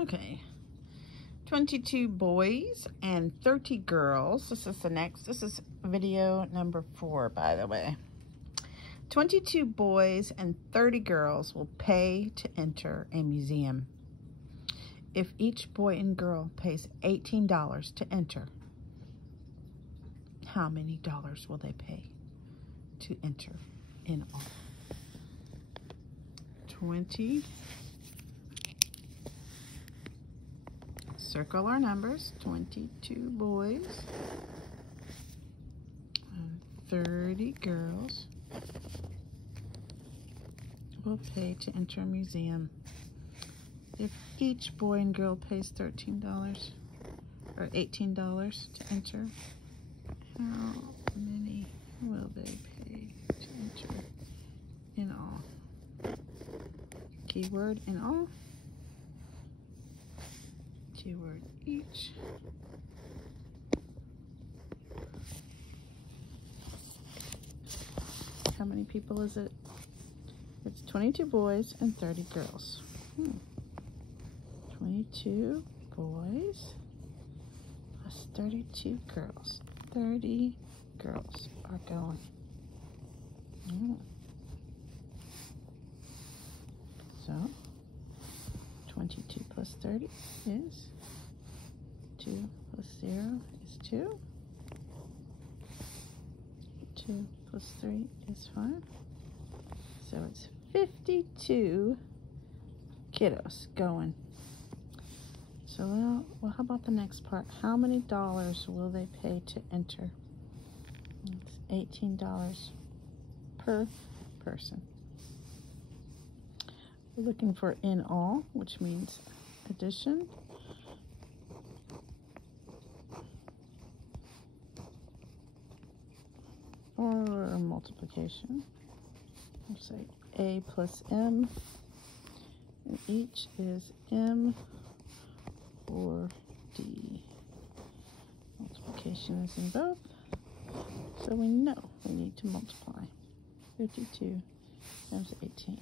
Okay, 22 boys and 30 girls. This is video number 4, by the way. 22 boys and 30 girls will pay to enter a museum. If each boy and girl pays $18 to enter, how many dollars will they pay to enter in all? 20. Circle our numbers. 22 boys and 30 girls will pay to enter a museum. If each boy and girl pays $13 or $18 to enter, how many will they pay to enter in all? Keyword in all. Keyword each. How many people is it? It's 22 boys and 30 girls. 22 boys plus 32 girls. 30 girls are going. So 22 plus 30 is 2 plus 0 is 2. 2 plus 3 is 5. So it's 52 kiddos going. So well, how about the next part? How many dollars will they pay to enter? It's $18 per person. We're looking for in all, which means addition. Or multiplication. We'll say A plus M, and each is M or D. Multiplication is in both, so we know we need to multiply 52 times 18.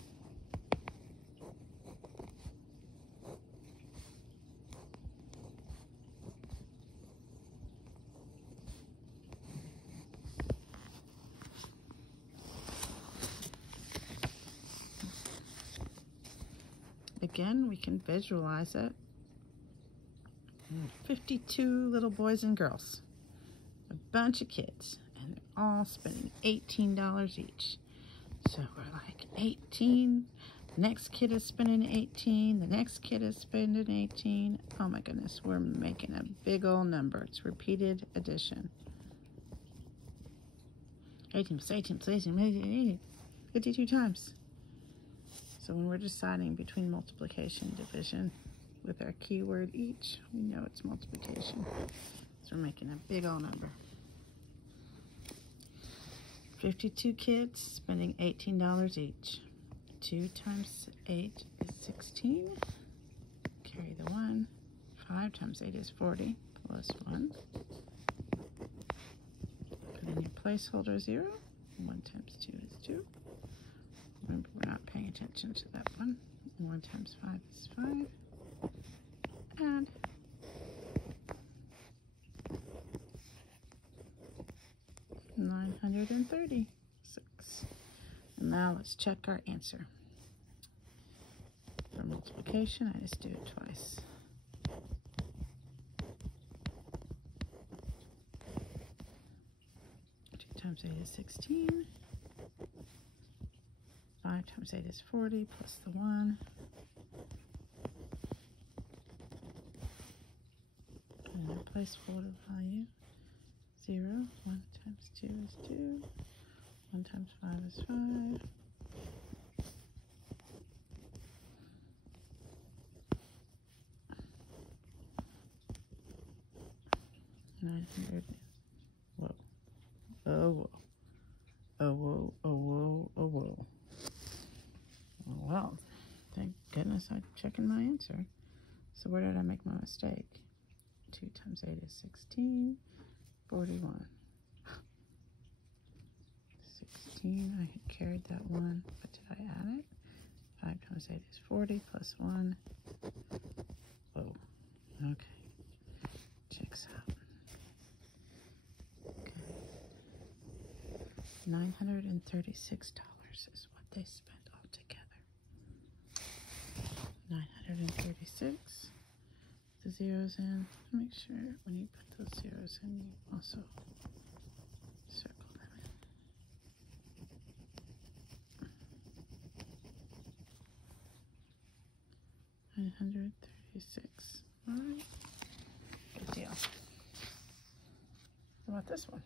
Again, we can visualize it. 52 little boys and girls, a bunch of kids, and they're all spending $18 each. So we're like 18, next kid is spending 18, the next kid is spending 18. Oh my goodness, we're making a big old number. It's repeated addition. 18 plus 18 plus 18, 18, 52 times. So when we're deciding between multiplication and division with our keyword each, we know it's multiplication. So we're making a big old number. 52 kids spending $18 each. 2 times 8 is 16. Carry the 1. 5 times 8 is 40 plus 1. Put in your placeholder 0. 1 times 2 is 2. Remember, we're not paying attention to that one. 1 times 5 is 5. And $936. And now let's check our answer. For multiplication, I just do it twice. 2 times 8 is 16. 5 times 8 is 40 plus the 1. And our placeholder value 0. 1 times 2 is 2. 1 times 5 is 5. $900. Whoa. Oh, whoa. Oh, whoa. Oh, whoa. Oh, whoa. Well, thank goodness I'm checking my answer. So where did I make my mistake? 2 times 8 is 16. 41. 16, I had carried that 1, but did I add it? 5 times 8 is 40 plus 1. Okay, checks out. Okay. $936 is what they spent altogether. 936. The zeros in. Make sure when you put those zeros in, you also circle them in. 936. All right. Good deal. How about this one?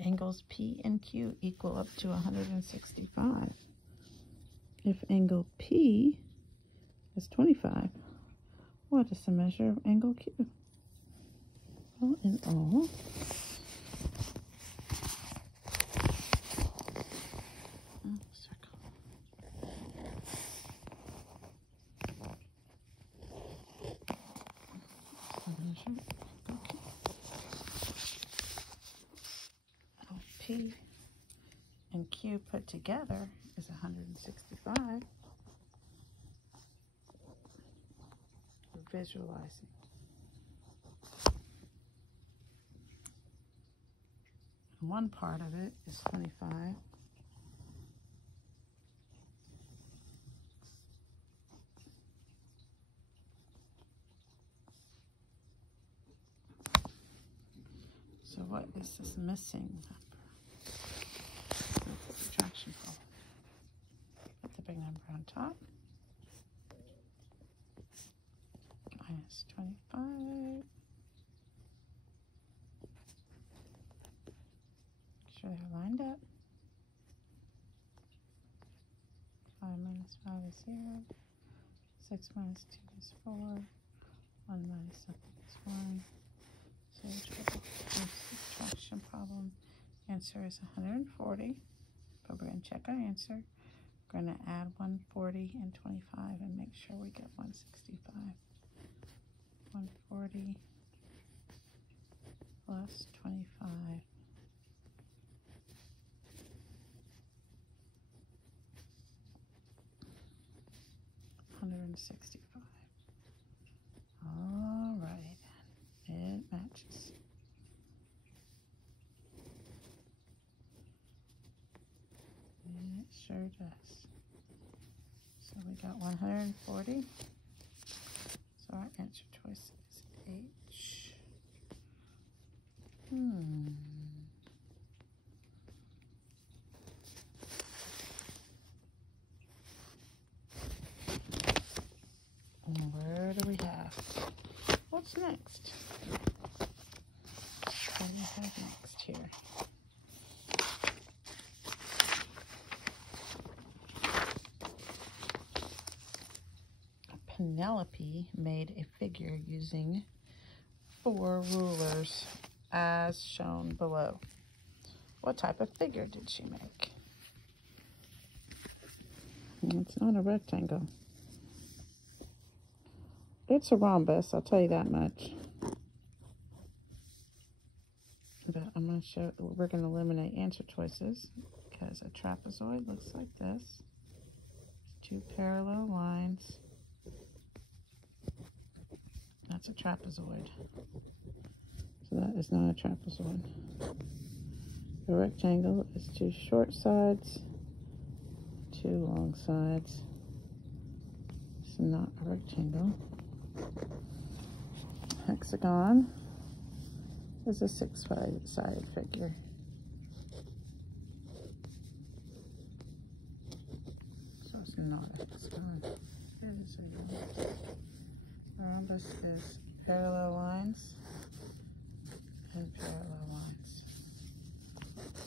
Angles P and Q equal up to 165. If angle P is 25, what is the measure of angle Q? All in all, circle. P and Q put together is 165. Visualizing. One part of it is 25. So what is this missing number? That's a subtraction problem. Put the big number on top. Minus 25. Make sure they're lined up. 5 minus 5 is 0. 6 minus 2 is 4. 1 minus something is 1. So subtraction problem. Answer is 140. But we're going to check our answer. We're going to add 140 and 25 and make sure we get 165. 140 plus 25. 165. All right, it matches. It sure does. So we got 140. So our answer choice is H. And where do we have? What's next? What do we have next here? Penelope made a figure using 4 rulers as shown below. What type of figure did she make? It's not a rectangle. It's a rhombus, I'll tell you that much. But I'm going to show, we're going to eliminate answer choices because a trapezoid looks like this. 2 parallel lines. That's a trapezoid. So that is not a trapezoid. A rectangle is 2 short sides, 2 long sides. It's not a rectangle. Hexagon is a 6-sided figure. So it's not a hexagon. It is a rhombus is parallel lines and parallel lines.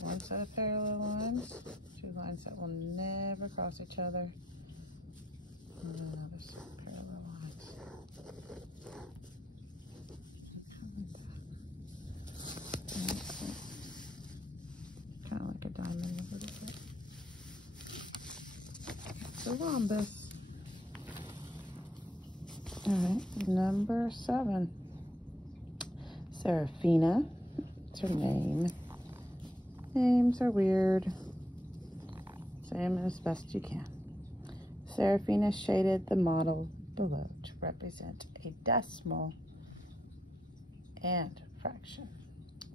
1 set of parallel lines, 2 lines that will never cross each other, and another set of parallel lines. Kind of like a diamond a little bit. It's a rhombus. All right, number 7. Serafina. That's her name. Names are weird. Say them as best you can. Serafina shaded the model below to represent a decimal and fraction.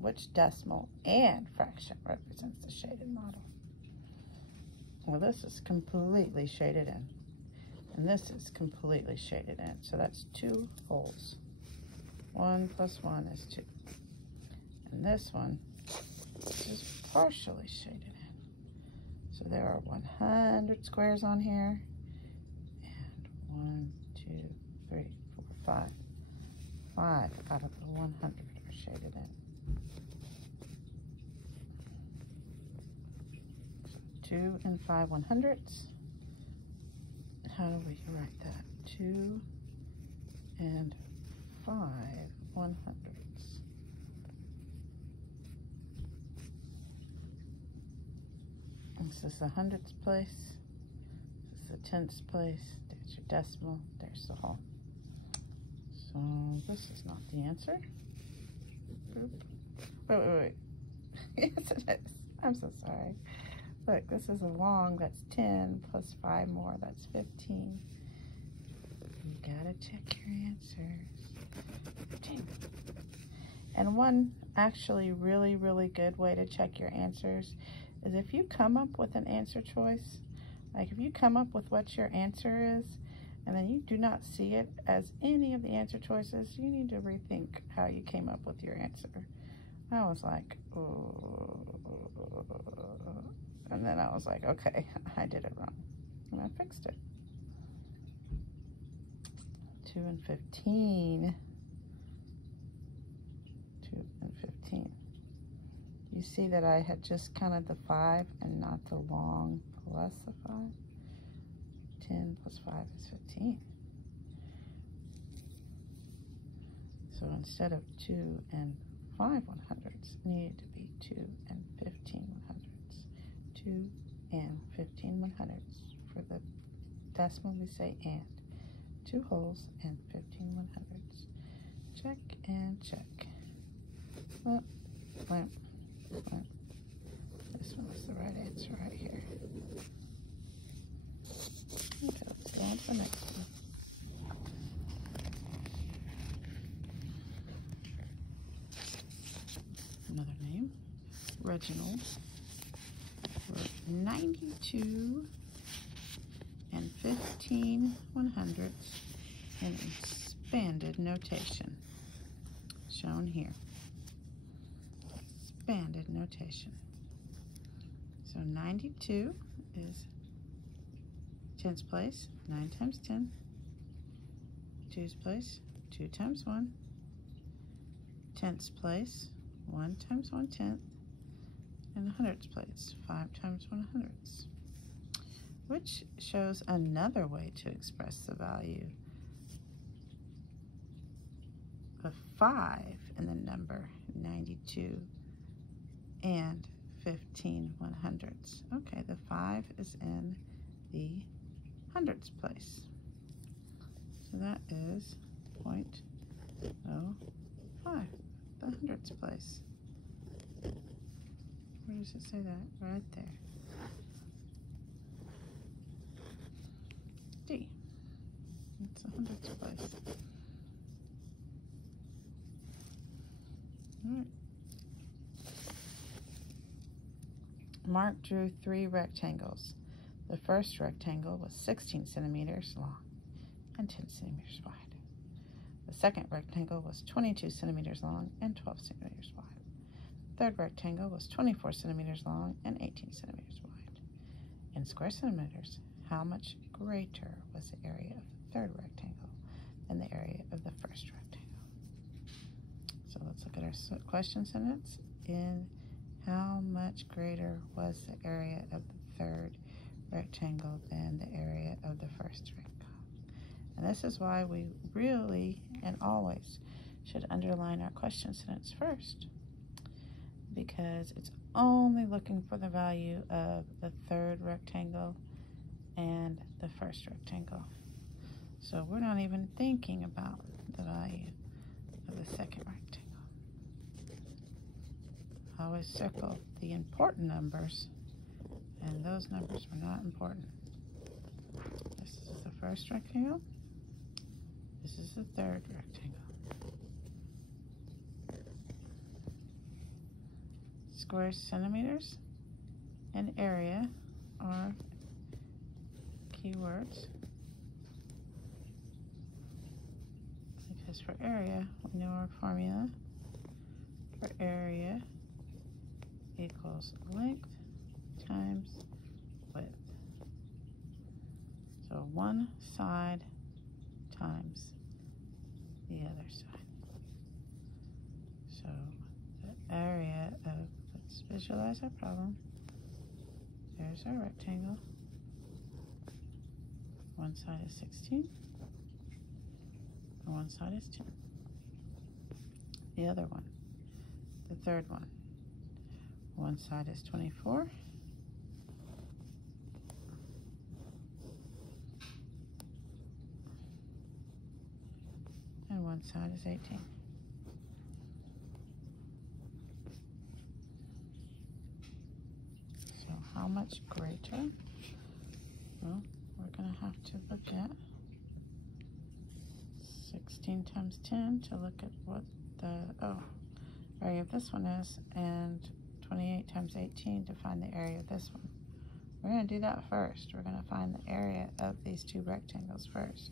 Which decimal and fraction represents the shaded model? Well, this is completely shaded in, and this is completely shaded in, so that's 2 holes. 1 plus 1 is 2. And this one is partially shaded in. So there are 100 squares on here, and 1, 2, 3, 4, 5. 5 out of the 100 are shaded in. 2 and 5 100ths. How do we write that? 2 and 5 100ths. This is the hundredths place. This is the tenths place. There's your decimal. There's the whole. So this is not the answer. Boop. Wait. Yes, it is. I'm so sorry. Look, this is a long, that's 10, plus 5 more, that's 15. You gotta check your answers. 15. And one actually really, really good way to check your answers is if you come up with an answer choice, like if you come up with what your answer is, and then you do not see it as any of the answer choices, you need to rethink how you came up with your answer. I was like, oh. And then I was like, okay, I did it wrong. And I fixed it. 2 and 15. 2 and 15. You see that I had just counted the 5 and not the long plus the 5. 10 plus 5 is 15. So instead of 2 and 5 100ths, it needed to be 2 and 15 100ths. 2 and 15 100ths. For the decimal, we say and. 2 holes and 15 100ths. Check and check. Oh, blimp. This one is the right answer right here. Okay, let's go on to the next one. Another name, Reginald. 92 and 15 100ths in expanded notation, shown here. Expanded notation. So 92 is tens place, 9 times 10. Twos place, 2 times 1. Tenths place, 1 times 1/10. And the hundredths place, 5 times 100ths, which shows another way to express the value of 5 in the number 92 and 15 100ths. Okay, the 5 is in the hundredths place. So that is 0.05, the hundredths place. Where does it say that? Right there. D. It's a hundredths place. All right. Mark drew 3 rectangles. The first rectangle was 16 centimeters long and 10 centimeters wide. The second rectangle was 22 centimeters long and 12 centimeters wide. Third rectangle was 24 centimeters long and 18 centimeters wide. In square centimeters, how much greater was the area of the third rectangle than the area of the first rectangle? So let's look at our question sentence. In how much greater was the area of the third rectangle than the area of the first rectangle? And this is why we really and always should underline our question sentence first, because it's only looking for the value of the third rectangle and the first rectangle. So we're not even thinking about the value of the second rectangle. I always circle the important numbers, and those numbers were not important. This is the first rectangle. This is the third rectangle. Squares, centimeters, and area are keywords. Because for area, we know our formula. For area equals length times width. So one side times the other side. So the area of, let's visualize our problem. There's our rectangle. One side is 16, and one side is 10. The other one, the third one, one side is 24, and one side is 18. So how much greater? Well, we're going to have to look at 16 times 10 to look at what the area of this one is, and 28 times 18 to find the area of this one. We're going to do that first. We're going to find the area of these two rectangles first.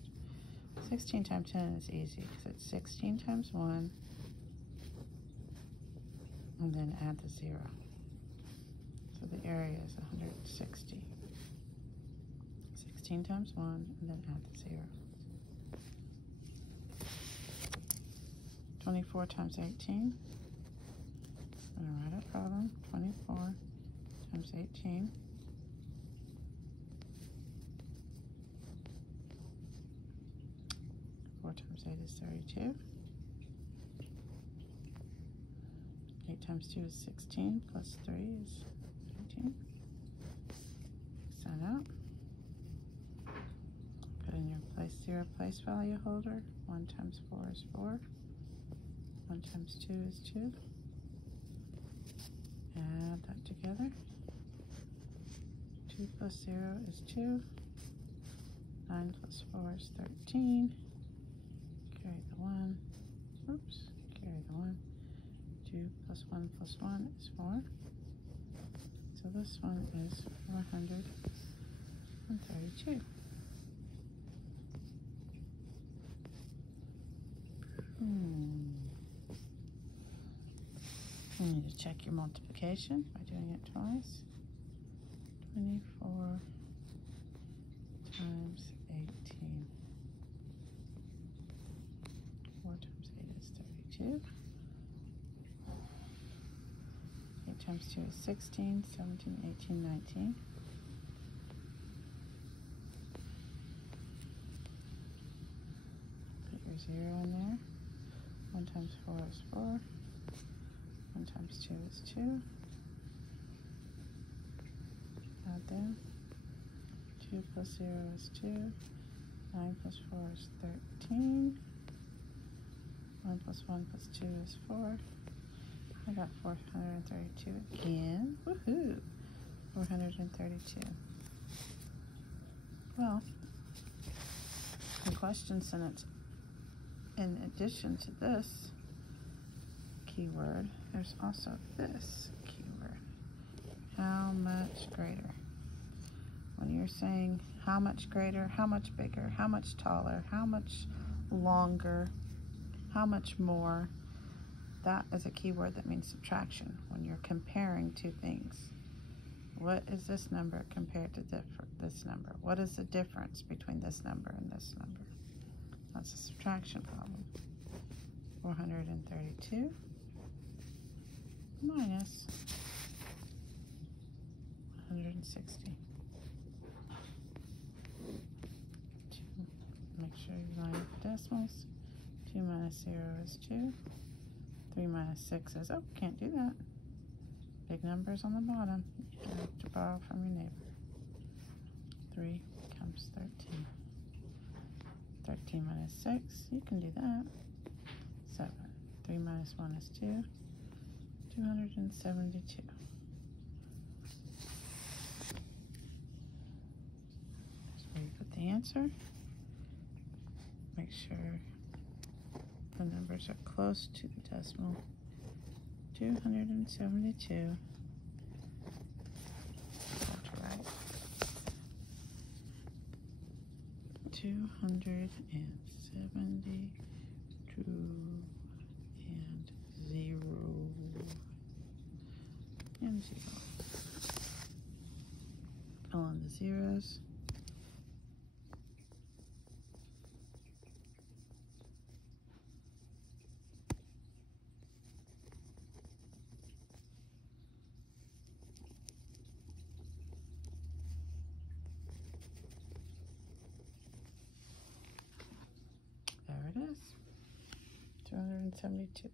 16 times 10 is easy because it's 16 times 1 and then add the 0. So the area is 160. 16 times 1 and then add the 0. 24 times 18. I'm going to write a problem. 24 times 18. 4 times 8 is 32. 8 times 2 is 16, plus 3 is 18. X that out. Put in your place 0 place value holder. 1 times 4 is 4. 1 times 2 is 2. Add that together. 2 plus 0 is 2. 9 plus 4 is 13. Carry the 1. Oops. Carry the 1. 2 plus 1 plus 1 is 4. So this one is 432. You need to check your multiplication by doing it twice. 24 times 18. 4 times 8 is 32. 8 times 2 is 16, 17, 18, 19. Put your 0 in there. 1 times 4 is 4. 1 times 2 is 2. Add them. 2 plus 0 is 2. 9 plus 4 is 13. 1 plus 1 plus 2 is 4. I got 432 again. Woohoo! 432. Well, the question sentence, in addition to this keyword, there's also this keyword. How much greater? When you're saying how much greater, how much bigger, how much taller, how much longer, how much more, that is a keyword that means subtraction. When you're comparing two things, what is this number compared to this number? What is the difference between this number and this number? That's a subtraction problem. 432 minus 160. Make sure you line up the decimals. 2 minus 0 is 2. 3 minus 6 is, oh, can't do that. Big numbers on the bottom. You have to borrow from your neighbor. 3 becomes 13. 13 minus 6, you can do that. 7. 3 minus 1 is 2. 272. That's where you put the answer. make sure the numbers are close to the decimal. 272. That's right. 272 and 0 and 0. Fill in the zeros. There it is. 272.